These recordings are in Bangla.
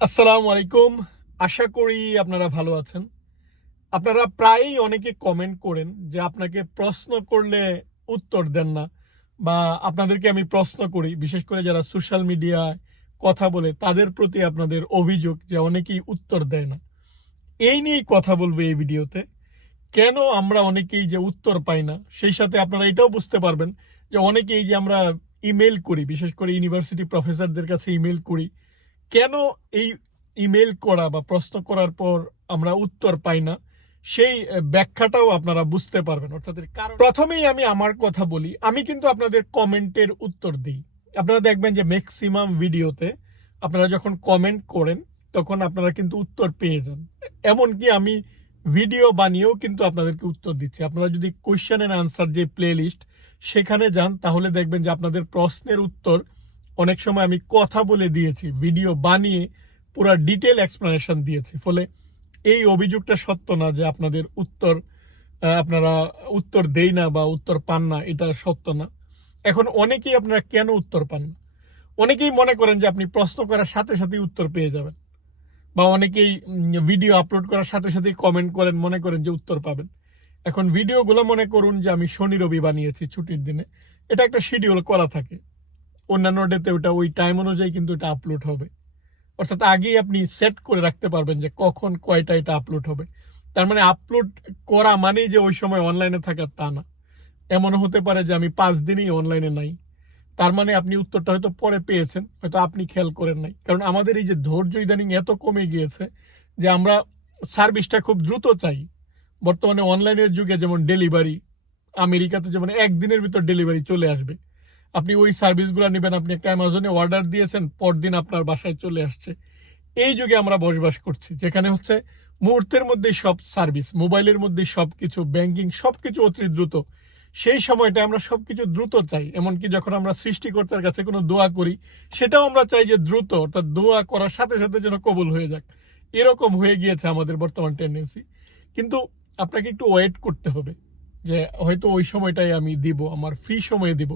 আসসালামু আলাইকুম। আশা করি আপনারা ভালো আছেন। আপনারা প্রায়ই অনেকে কমেন্ট করেন যে আপনাকে প্রশ্ন করলে উত্তর দেন না বা আপনাদেরকে আমি প্রশ্ন করি, বিশেষ করে যারা সোশ্যাল মিডিয়ায় কথা বলে, তাদের প্রতি আপনাদের অভিযোগ যে অনেকেই উত্তর দেয় না। এই নিয়েই কথা বলব এই ভিডিওতে। কেন আমরা অনেকেই যে উত্তর পাই না? সেই সাথে আপনারা এটাও বুঝতে পারবেন যে অনেকেই যে আমরা ইমেল করি, বিশেষ করে ইউনিভার্সিটি প্রফেসরদের কাছে ইমেল করি কেন এই ইমেল করা বা প্রশ্ন করার পর আমরা উত্তর পাই না, সেই ব্যাখ্যাটাও আপনারা বুঝতে পারবেন। অর্থাৎ প্রথমেই আমি আমার কথা বলি, আমি কিন্তু আপনাদের কমেন্টের উত্তর দিই। আপনারা দেখবেন যে ম্যাক্সিমাম ভিডিওতে আপনারা যখন কমেন্ট করেন, তখন আপনারা কিন্তু উত্তর পেয়ে যান। এমনকি আমি ভিডিও বানিয়েও কিন্তু আপনাদেরকে উত্তর দিচ্ছি। আপনারা যদি কোয়েশ্চেন অ্যান্ড আনসার যে প্লে সেখানে যান, তাহলে দেখবেন যে আপনাদের প্রশ্নের উত্তর অনেক সময় আমি কথা বলে দিয়েছি, ভিডিও বানিয়ে পুরো ডিটেল এক্সপ্লেনেশন দিয়েছি। ফলে এই অভিযোগটা সত্য না যে আপনাদের উত্তর আপনারা উত্তর দেই না বা উত্তর পান না, এটা সত্য না। এখন অনেকেই আপনারা কেন উত্তর পান না? অনেকেই মনে করেন যে আপনি প্রশ্ন করার সাথে সাথেই উত্তর পেয়ে যাবেন বা অনেকেই ভিডিও আপলোড করার সাথে সাথেই কমেন্ট করেন, মনে করেন যে উত্তর পাবেন। এখন ভিডিওগুলো মনে করুন যে আমি শনি রবি বানিয়েছি ছুটির দিনে। এটা একটা শিডিউল করা থাকে। অন্যান্য ডেতে ওটা ওই টাইম অনুযায়ী কিন্তু এটা আপলোড হবে। অর্থাৎ আগেই আপনি সেট করে রাখতে পারবেন যে কখন কয়টা এটা আপলোড হবে। তার মানে আপলোড করা মানেই যে ওই সময় অনলাইনে থাকা তা না। এমন হতে পারে যে আমি পাঁচ দিনই অনলাইনে নাই। তার মানে আপনি উত্তরটা হয়তো পরে পেয়েছেন, হয়তো আপনি খেয়াল করেন নাই। কারণ আমাদের এই যে ধৈর্য ইদানিং এত কমে গিয়েছে যে আমরা সার্ভিসটা খুব দ্রুত চাই। বর্তমানে অনলাইনের যুগে যেমন ডেলিভারি আমেরিকাতে যেমন একদিনের ভিতর ডেলিভারি চলে আসবে। আপনি ওই সার্ভিসগুলো নেবেন, আপনি একটা অ্যামাজনে অর্ডার দিয়েছেন, পরদিন আপনার বাসায় চলে আসছে। এই যুগে আমরা বসবাস করছি, যেখানে হচ্ছে মুহূর্তের মধ্যে সব সার্ভিস, মোবাইলের মধ্যে সব কিছু ব্যাংকিং সব কিছু অতি দ্রুত। সেই সময়টা আমরা সব কিছু দ্রুত চাই, এমনকি যখন আমরা সৃষ্টিকর্তার কাছে কোনো দোয়া করি, সেটাও আমরা চাই যে দ্রুত, অর্থাৎ দোয়া করার সাথে সাথে যেন কবুল হয়ে যাক। এরকম হয়ে গিয়েছে আমাদের বর্তমান টেন্ডেন্সি কিন্তু আপনাকে একটু ওয়েট করতে হবে। যে হয়তো ওই সময়টাই আমি দিব, আমার ফ্রি সময়ে দিব।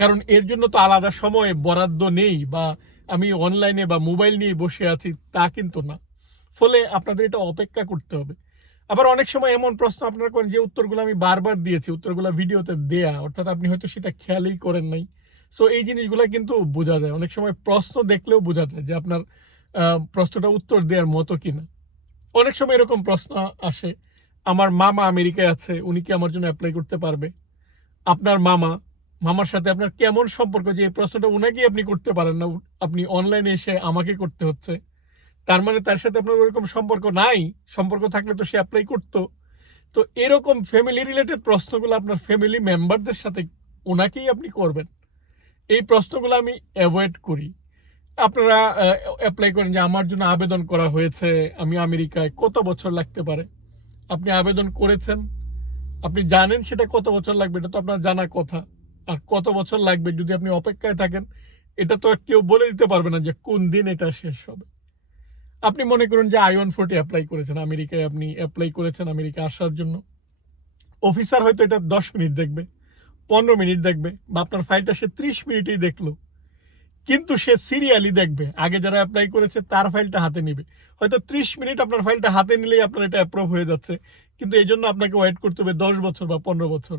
কারণ এর জন্য তো আলাদা সময়, বরাদ্দ নেই বা আমি অনলাইনে বা মোবাইল নিয়ে বসে আছি তা কিন্তু না। ফলে আপনাদের এটা অপেক্ষা করতে হবে। আবার অনেক সময় এমন প্রশ্ন আপনারা করেন যে উত্তরগুলো আমি বারবার দিয়েছি, উত্তরগুলো ভিডিওতে দেয়া, অর্থাৎ আপনি হয়তো সেটা খেয়ালই করেন নাই। সো এই জিনিসগুলো কিন্তু বোঝা যায়। অনেক সময় প্রশ্ন দেখলেও বোঝা যায় যে আপনার প্রশ্নটা উত্তর দেওয়ার মতো কিনা। অনেক সময় এরকম প্রশ্ন আসে। আমার মামা আমেরিকায় আছে, উনি কি আমার জন্য অ্যাপ্লাই করতে পারবে? আপনার মামা, মামার সাথে আপনার কেমন সম্পর্ক যে এই প্রশ্নটা ওনাকেই আপনি করতে পারেন না, আপনি অনলাইনে এসে আমাকে করতে হচ্ছে। তার মানে তার সাথে আপনার ওরকম সম্পর্ক নাই, সম্পর্ক থাকলে তো সে অ্যাপ্লাই করতো। তো এরকম ফ্যামিলি রিলেটেড প্রশ্নগুলো আপনার ফ্যামিলি মেম্বারদের সাথে ওনাকেই আপনি করবেন। এই প্রশ্নগুলো আমি অ্যাভয়েড করি। আপনারা অ্যাপ্লাই করেন যে আমার জন্য আবেদন করা হয়েছে, আমি আমেরিকায় কত বছর লাগতে পারে? আপনি আবেদন করেছেন, আপনি জানেন সেটা কত বছর লাগবে, এটা তো আপনার জানা কথা। আর কত বছর লাগবে যদি আপনি অপেক্ষায় থাকেন, এটা তো কেউ বলে দিতে পারবে না যে কোন দিন এটা শেষ হবে। আপনি মনে করুন যে আই ওয়ান ফোর্টি অ্যাপ্লাই করেছেন, আমেরিকায় আপনি অ্যাপ্লাই করেছেন, আমেরিকা আসার জন্য। অফিসার হয়তো এটা দশ মিনিট দেখবে, পনেরো মিনিট দেখবে, বা আপনার ফাইলটা সে ত্রিশ মিনিটেই দেখল। কিন্তু সে সিরিয়ালি দেখবে। আগে যারা অ্যাপ্লাই করেছে, তার ফাইলটা হাতে নিবে। হয়তো ত্রিশ মিনিট আপনার ফাইলটা হাতে নিলেই আপনার এটা অ্যাপ্রুভ হয়ে যাচ্ছে। কিন্তু এই জন্য আপনাকে ওয়েট করতে হবে দশ বছর বা পনেরো বছর।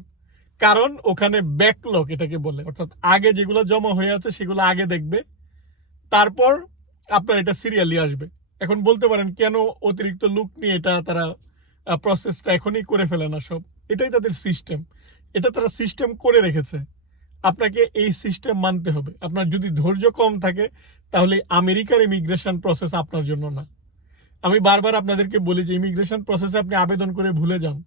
কারণ ওখানে ব্যাকলগ এটাকে বলে। অর্থাৎ আগে যেগুলো জমা হয়ে আছে, সেগুলো আগে দেখবে। তারপর আপনার এটা সিরিয়ালি আসবে। এখন বলতে পারেন, কেন অতিরিক্ত লুক নিয়ে এটা তারা প্রসেসটা এখনই করে ফেলে না সব? এটাই তাদের সিস্টেম এটা তারা সিস্টেম করে রেখেছে। আপনাকে এই সিস্টেম মানতে হবে। আপনার যদি ধৈর্য কম থাকে, তাহলে আমেরিকার ইমিগ্রেশন প্রসেস আপনার জন্য না। আমি বারবার আপনাদেরকে বলি যে ইমিগ্রেশন প্রসেসে আপনি আবেদন করে ভুলে যান।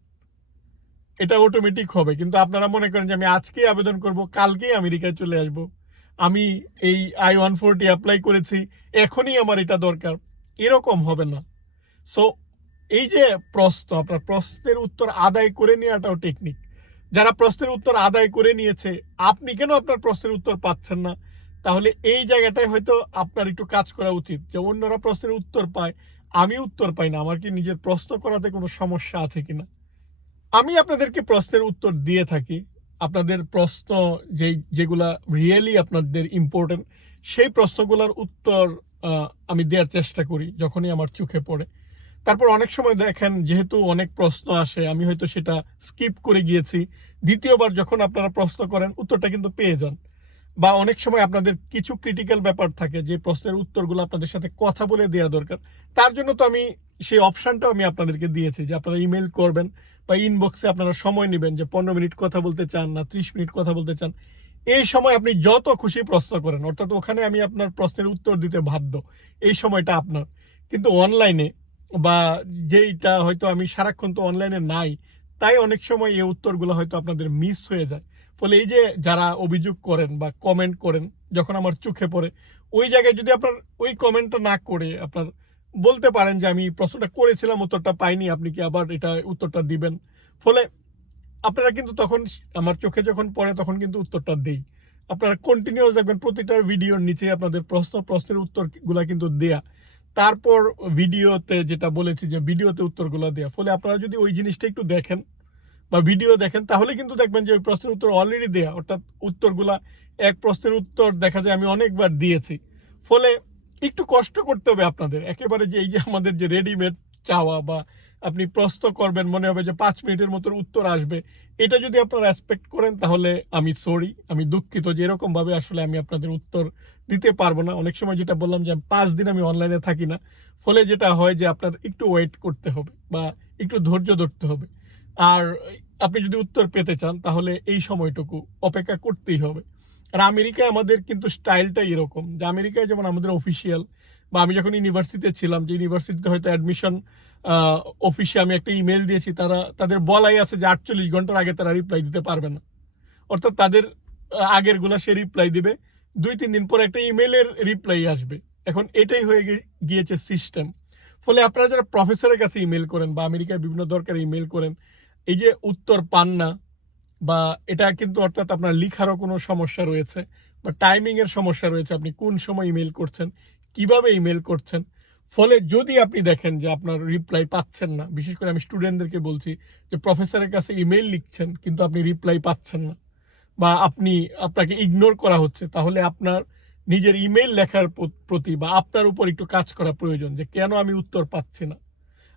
এটা অটোমেটিক হবে। কিন্তু আপনারা মনে করেন যে, আমি আজকেই আবেদন করব, কালকেই আমেরিকায় চলে আসব। আমি এই আই ওয়ান ফোরটি অ্যাপ্লাই করেছি, এখনই আমার এটা দরকার। এরকম হবে না। সো এই যে প্রশ্ন, আপনার প্রশ্নের উত্তর আদায় করে নেওয়াটাও টেকনিক যারা প্রশ্নের উত্তর আদায় করে নিয়েছে, আপনি কেন আপনার প্রশ্নের উত্তর পাচ্ছেন না? তাহলে এই জায়গাটায় হয়তো আপনার একটু কাজ করা উচিত, যে অন্যরা প্রশ্নের উত্তর পায়, আমি উত্তর পাই না। আমার কি নিজের প্রশ্ন করাতে কোনো সমস্যা আছে কিনা? আমি আপনাদেরকে প্রশ্নের উত্তর দিয়ে থাকি। আপনাদের প্রশ্ন যেই, যেগুলা রিয়েলি আপনাদের ইম্পর্টেন্ট সেই প্রশ্নগুলোর উত্তর আমি দেওয়ার চেষ্টা করি, যখনই আমার চোখে পড়ে। তারপর অনেক সময় দেখেন যেহেতু অনেক প্রশ্ন আসে, আমি হয়তো সেটা স্কিপ করে গিয়েছি। দ্বিতীয়বার যখন আপনারা প্রশ্ন করেন, উত্তরটা কিন্তু পেয়ে যান। বা অনেক সময় আপনাদের কিছু ক্রিটিক্যাল ব্যাপার থাকে, যে প্রশ্নের উত্তরগুলো আপনাদের সাথে কথা বলে দেওয়া দরকার। তার জন্য তো আমি সেই অপশানটাও আমি আপনাদেরকে দিয়েছি, যে আপনারা ইমেল করবেন বা ইনবক্সে আপনারা সময় নেবেন, যে পনেরো মিনিট কথা বলতে চান না, ত্রিশ মিনিট কথা বলতে চান। এই সময় আপনি যত খুশি প্রশ্ন করেন, অর্থাৎ ওখানে আমি আপনার প্রশ্নের উত্তর দিতে বাধ্য, এই সময়টা আপনার। কিন্তু অনলাইনে বা যেইটা হয়তো আমি সারাক্ষণ তো অনলাইনে নাই, তাই অনেক সময় এই উত্তরগুলো হয়তো আপনাদের মিস হয়ে যায়। ফলে এই যে যারা অভিযোগ করেন বা কমেন্ট করেন, যখন আমার চোখে পড়ে, ওই জায়গায় যদি আপনার ওই কমেন্টটা না করে আপনার বলতে পারেন যে, আমি প্রশ্নটা করেছিলাম, উত্তরটা পাইনি, আপনি কি আবার এটা উত্তরটা দিবেন? ফলে আপনারা কিন্তু তখন আমার চোখে যখন পড়ে, তখন কিন্তু উত্তরটা দেই। আপনারা কন্টিনিউয়াস দেখবেন, প্রতিটা ভিডিওর নিচে আপনাদের প্রশ্ন, প্রশ্নের উত্তরগুলা কিন্তু দেয়া। তারপর ভিডিওতে যেটা বলেছি যে ভিডিওতে উত্তরগুলো দেওয়া ফলে আপনারা যদি ওই জিনিসটা একটু দেখেন বা ভিডিও দেখেন, তাহলে কিন্তু দেখবেন যে ওই প্রশ্নের উত্তর অলরেডি দেয়া, অর্থাৎ উত্তরগুলা এক প্রশ্নের উত্তর দেখা যায় আমি অনেকবার দিয়েছি। ফলে একটু কষ্ট করতে হবে আপনাদের। একেবারে যে এই যে আমাদের যে রেডিমেড চাওয়া বা আপনি প্রশ্ন করবেন, মনে হবে যে পাঁচ মিনিটের মতো উত্তর আসবে। এটা যদি আপনারা রেসপেক্ট করেন, তাহলে আমি সরি আমি দুঃখিত যে এরকম ভাবে আসলে আমি আপনাদের উত্তর দিতে পারব না। অনেক সময় যেটা বললাম যে পাঁচ দিন আমি অনলাইনে থাকি না, ফলে যেটা হয় যে আপনার একটু ওয়েট করতে হবে বা একটু ধৈর্য ধরতে হবে। আর আপনি যদি উত্তর পেতে চান, তাহলে এই সময়টুকু অপেক্ষা করতেই হবে। আর আমেরিকায় আমাদের কিন্তু স্টাইলটাই এরকম, যে আমেরিকায় যেমন আমাদের অফিসিয়াল বা আমি যখন ইউনিভার্সিটিতে ছিলাম, যে ইউনিভার্সিটিতে হয়তো অ্যাডমিশন অফিসে আমি একটা ইমেল দিয়েছি তারা তাদের বলাই আছে যে আটচল্লিশ ঘণ্টার আগে তারা রিপ্লাই দিতে পারবে না। অর্থাৎ তাদের আহ, আগেরগুলা সে রিপ্লাই দিবে দুই তিন দিন পর একটা ইমেলের রিপ্লাই আসবে। এখন এটাই হয়ে গিয়েছে সিস্টেম ফলে আপনারা যারা প্রফেসরের কাছে ইমেল করেন বা আমেরিকায় বিভিন্ন দরকারে ইমেল করেন এই যে উত্তর পান না বা এটা কিন্তু অর্থাৎ আপনার লিখারও কোনো সমস্যা রয়েছে বা টাইমিংয়ের সমস্যা রয়েছে আপনি কোন সময় ইমেল করছেন কীভাবে ইমেল করছেন ফলে যদি আপনি দেখেন যে আপনার রিপ্লাই পাচ্ছেন না, বিশেষ করে আমি স্টুডেন্টদেরকে বলছি যে প্রফেসরের কাছে ইমেল লিখছেন, কিন্তু আপনি রিপ্লাই পাচ্ছেন না বা আপনি আপনাকে ইগনোর করা হচ্ছে, তাহলে আপনার নিজের ইমেল লেখার প্রতি বা আপনার উপর একটু কাজ করা প্রয়োজন যে কেন আমি উত্তর পাচ্ছি না।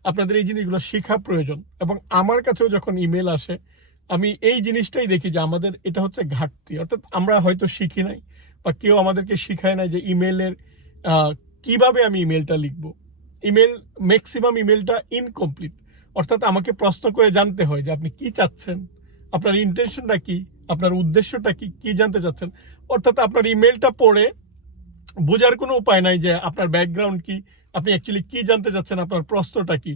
আপনাদের এই জিনিসগুলো শেখা প্রয়োজন এবং আমার কাছেও যখন ইমেল আসে, আমি এই জিনিসটাই দেখি যে আমাদের এটা হচ্ছে ঘাটতি। অর্থাৎ আমরা হয়তো শিখি নাই বা কেউ আমাদেরকে শিখায় নাই যে ইমেলের কীভাবে আমি ইমেলটা লিখব? ইমেল ম্যাক্সিমাম ইমেলটা ইনকমপ্লিট অর্থাৎ আমাকে প্রশ্ন করে জানতে হয় যে আপনি কি চাচ্ছেন? আপনার ইন্টেনশনটা কি? আপনার উদ্দেশ্যটা কি? কি জানতে চাচ্ছেন? অর্থাৎ আপনার ইমেলটা পড়ে বোঝার কোনো উপায় নাই যে আপনার ব্যাকগ্রাউন্ড কি? আপনি অ্যাকচুয়ালি কি জানতে চাচ্ছেন? আপনার প্রশ্নটা কি?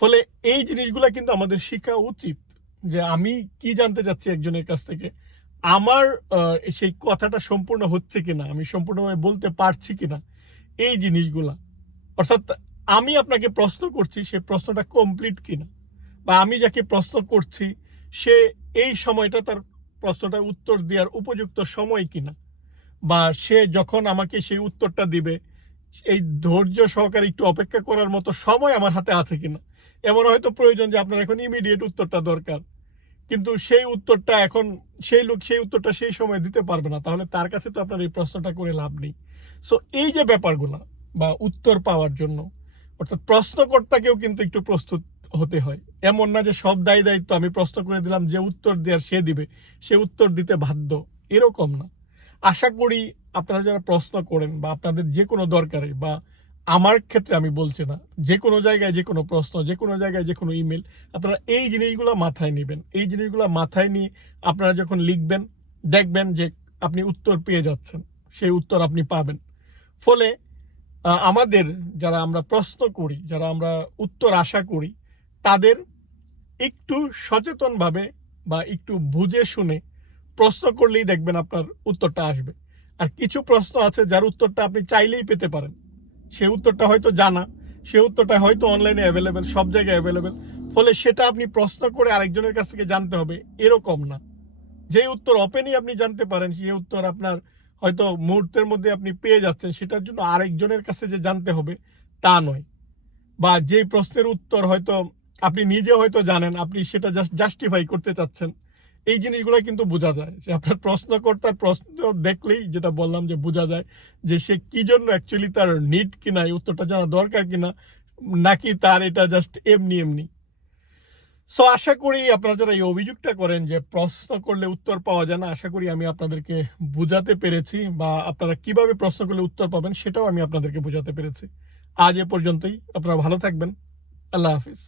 ফলে এই জিনিসগুলো কিন্তু আমাদের শেখা উচিত যে আমি কি জানতে চাচ্ছি একজনের কাছ থেকে? আমার সেই কথাটা সম্পূর্ণ হচ্ছে কিনা? আমি সম্পূর্ণভাবে বলতে পারছি কিনা? এই জিনিসগুলা। অর্থাৎ আমি আপনাকে প্রশ্ন করছি, সে প্রশ্নটা কমপ্লিট কিনা? বা আমি যাকে প্রশ্ন করছি, সে এই সময়টা তার প্রশ্নটা উত্তর দেওয়ার উপযুক্ত সময় কিনা? বা সে যখন আমাকে সেই উত্তরটা দিবে, এই ধৈর্য সহকারে একটু অপেক্ষা করার মতো সময় আমার হাতে আছে কিনা? এমন হয়তো প্রয়োজন যে আপনার এখন ইমিডিয়েট উত্তরটা দরকার। কিন্তু সেই উত্তরটা এখন, সেই লোক সেই উত্তরটা সেই সময় দিতে পারবে না। তাহলে তার কাছে তো আপনার এই প্রশ্নটা করে লাভ নেই। সো এই যে ব্যাপারগুলো বা উত্তর পাওয়ার জন্য, অর্থাৎ প্রশ্নকর্তাকেও কিন্তু একটু প্রস্তুত হতে হয়। এমন না যে সব দায় দায়িত্ব আমি প্রশ্ন করে দিলাম, যে উত্তর দেওয়ার সে দিবে, সে উত্তর দিতে বাধ্য। এরকম না। আশা করি আপনারা যারা প্রশ্ন করেন বা আপনাদের যে কোনো দরকারে বা আমার ক্ষেত্রে আমি বলছি না, যে কোনো জায়গায় যে কোনো প্রশ্ন, যে কোনো জায়গায় যে কোনো ইমেল, আপনারা এই জিনিসগুলো মাথায় নেবেন। এই জিনিসগুলো মাথায় নিয়ে আপনারা যখন লিখবেন, দেখবেন যে আপনি উত্তর পেয়ে যাচ্ছেন, সেই উত্তর আপনি পাবেন। ফলে আমাদের যারা আমরা প্রশ্ন করি, যারা আমরা উত্তর আশা করি, তাদের একটু সচেতনভাবে বা একটু বুঝে শুনে প্রশ্ন করলেই দেখবেন আপনার উত্তরটা আসবে। আর কিছু প্রশ্ন আছে যার উত্তরটা আপনি চাইলেই পেতে পারেন। সে উত্তরটা হয়তো জানা, সে উত্তরটা হয়তো অনলাইনে অ্যাভেলেবেল সব জায়গায় অ্যাভেলেবেল ফলে সেটা আপনি প্রশ্ন করে আরেকজনের কাছ থেকে জানতে হবে, এরকম না। যে উত্তর ওপেনই আপনি জানতে পারেন, সেই উত্তর আপনার হয়তো মুহূর্তের মধ্যে আপনি পেয়ে যাচ্ছেন, সেটার জন্য আরেকজনের কাছে যে জানতে হবে, তা নয়। বা যে প্রশ্নের উত্তর হয়তো আপনি নিজে হয়তো জানেন, আপনি সেটা জাস্ট জাস্টিফাই করতে চাচ্ছেন, এই জিনিসগুলো কিন্তু বোঝা যায় যে আপনার প্রশ্নকর্তার প্রশ্ন দেখলেই যেটা বললাম যে বোঝা যায় যে সে কি জন্য অ্যাকচুয়ালি তার নিড কিনা এই উত্তরটা জানা দরকার কিনা, নাকি তার এটা জাস্ট এমনি এমনি। সো আশা করি আপনারা যারা এই অভিযোগটা করেন যে প্রশ্ন করলে উত্তর পাওয়া যায় না, আশা করি আমি আপনাদেরকে বোঝাতে পেরেছি বা আপনারা কীভাবে প্রশ্ন করলে উত্তর পাবেন সেটাও আমি আপনাদেরকে বোঝাতে পেরেছি। আজ এ পর্যন্তই, আপনারা ভালো থাকবেন, আল্লাহ হাফিজ।